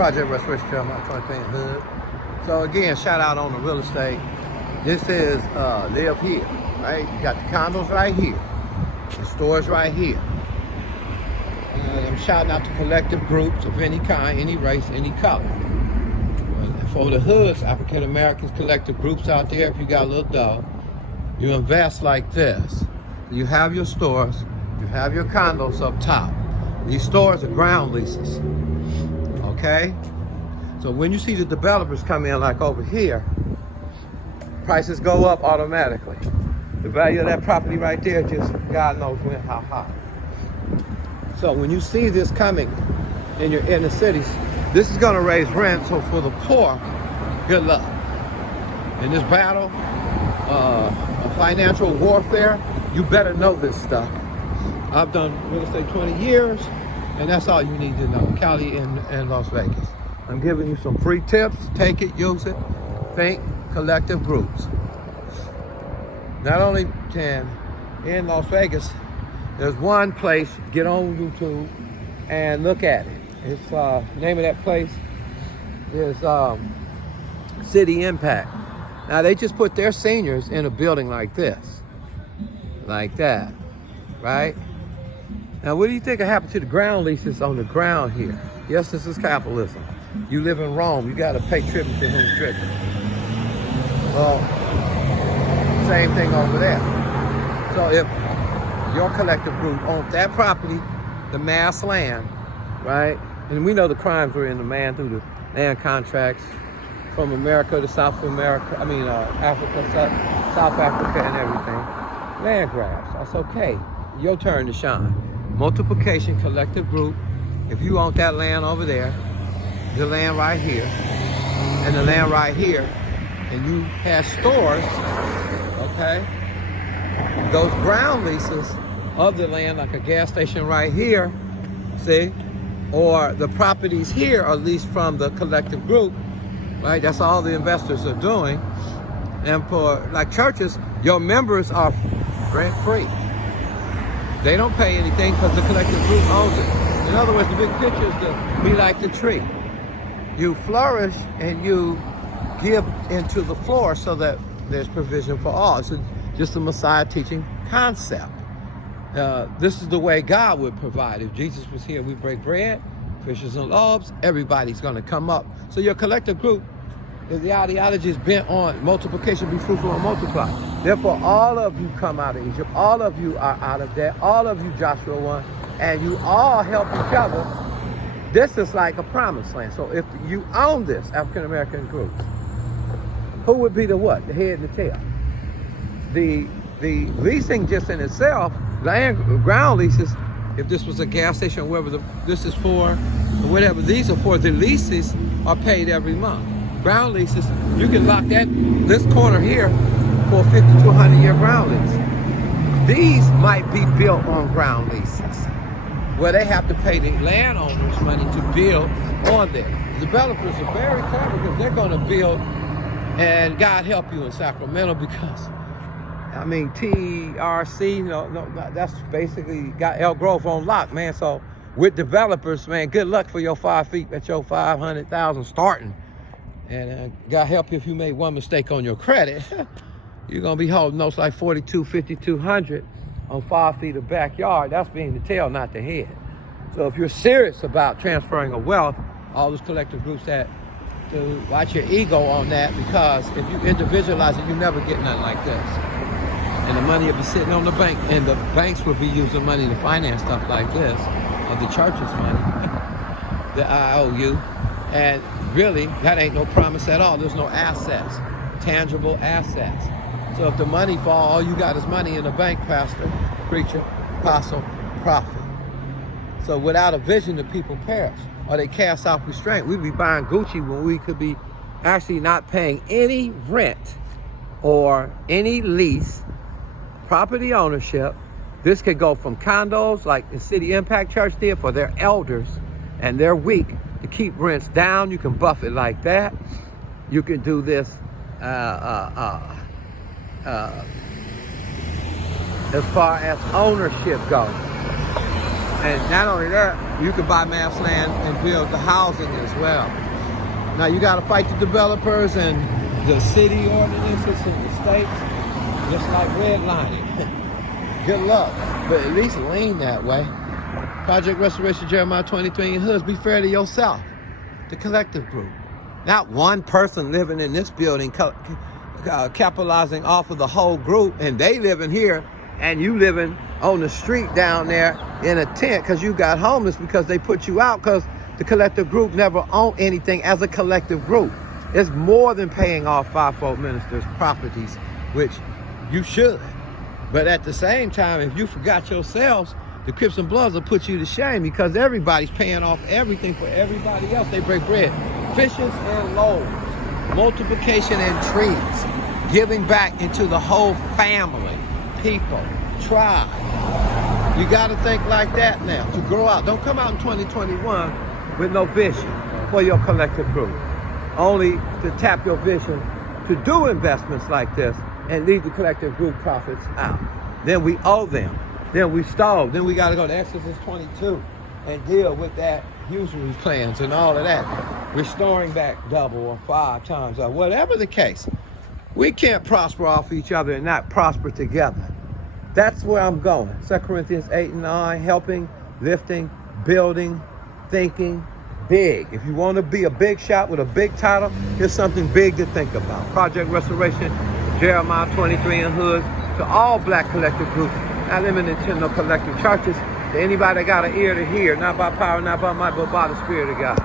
Project Restoration Jeremiah 20 Hood. So again, shout out on the real estate. This is live here, right? You got the condos right here, the stores right here. And I'm shouting out to collective groups of any kind, any race, any color. For the hoods, African Americans, collective groups out there, if you got a little dough, you invest like this. You have your stores, you have your condos up top. These stores are ground leases, okay? So when you see the developers come in like over here, prices go up automatically. The value of that property right there just, God knows when, how high. So when you see this coming in your inner cities, this is gonna raise rent, so for the poor, good luck. In this battle of financial warfare, you better know this stuff. I've done real estate 20 years, and that's all you need to know, Cali and Las Vegas. I'm giving you some free tips. Take it, use it. Think collective groups. Not only can, in Las Vegas, there's one place, get on YouTube and look at it. It's name of that place is City Impact. Now they just put their seniors in a building like this, like that, right? Now what do you think will happen to the ground leases on the ground here? Yes, this is capitalism. You live in Rome, you gotta pay tribute to who's driven. Well, same thing over there. So if your collective group owns that property, the mass land, right? And we know the crimes were in the man through the land contracts from America to South America, Africa, South Africa and everything. Land grabs, that's okay. Your turn to shine. Multiplication, collective group. If you own that land over there, the land right here, and the land right here, and you have stores, okay? Those ground leases of the land, like a gas station right here, see? Or the properties here are leased from the collective group, right? That's all the investors are doing. And for like churches, your members are rent free. They don't pay anything because the collective group owns it. In other words, the big picture is to be like the tree. You flourish and you give into the floor so that there's provision for all. It's just a Messiah teaching concept. This is the way God would provide. If Jesus was here, we break bread, fishes and loaves, everybody's gonna come up. So your collective group, the ideology is bent on multiplication, be fruitful and multiply. Therefore, all of you come out of Egypt, all of you are out of there, all of you Joshua 1, and you all help each other. This is like a promised land. So if you own this, African American groups, who would be the what? The head and the tail. The leasing just in itself, land ground leases, if this was a gas station, whoever this is for, or whatever these are for, the leases are paid every month. Ground leases, you can lock this corner here for a 50 to 100-year ground lease. These might be built on ground leases, where they have to pay the landowners money to build on there. Developers are very clever because they're going to build, and God help you in Sacramento because, TRC, no, that's basically got Elk Grove on lock, man. So with developers, man, good luck for your 5 feet at your 500,000 starting. And God help you if you made one mistake on your credit. You're gonna be holding those like 42, 5,200 on 5 feet of backyard. That's being the tail, not the head. So if you're serious about transferring of wealth, all those collective groups to watch your ego on that, because if you individualize it, you never get nothing like this. And the money will be sitting on the bank, and the banks will be using money to finance stuff like this, or the church's money, the IOU. And really, that ain't no promise at all. There's no assets, tangible assets. So if the money fall, all you got is money in the bank, pastor, preacher, apostle, prophet. So without a vision, the people perish, or they cast off restraint. We'd be buying Gucci when we could be actually not paying any rent or any lease, property ownership. This could go from condos like the City Impact Church did for their elders, and they're weak to keep rents down. You can buff it like that. You can do this as far as ownership goes. And not only that, you can buy mass land and build the housing as well. Now you got to fight the developers and the city ordinances in the states, just like redlining. Good luck, but at least lean that way. Project Restoration, Jeremiah 23 and Hoods. Be fair to yourself, the collective group. Not one person living in this building capitalizing off of the whole group, and they living here and you living on the street down there in a tent because you got homeless because they put you out because the collective group never owned anything as a collective group. It's more than paying off fivefold ministers' properties, which you should. But at the same time, if you forgot yourselves, the Crips and Bloods will put you to shame because everybody's paying off everything for everybody else. They break bread, fishes and loaves, multiplication and trees, giving back into the whole family, people, tribe. You got to think like that now to grow out. Don't come out in 2021 with no vision for your collective group, only to tap your vision to do investments like this and leave the collective group profits out. Then we owe them. Then we stalled. Then we got to go to Exodus 22 and deal with that usury plans and all of that. Restoring back double or 5 times or whatever the case. We can't prosper off each other and not prosper together. That's where I'm going. 2 Corinthians 8 and 9, helping, lifting, building, thinking big. If you want to be a big shot with a big title, here's something big to think about. Project Restoration, Jeremiah 23 and Hoods, to all black collective groups, not limited to no collective churches, to anybody that got an ear to hear, not by power, not by might, but by the Spirit of God.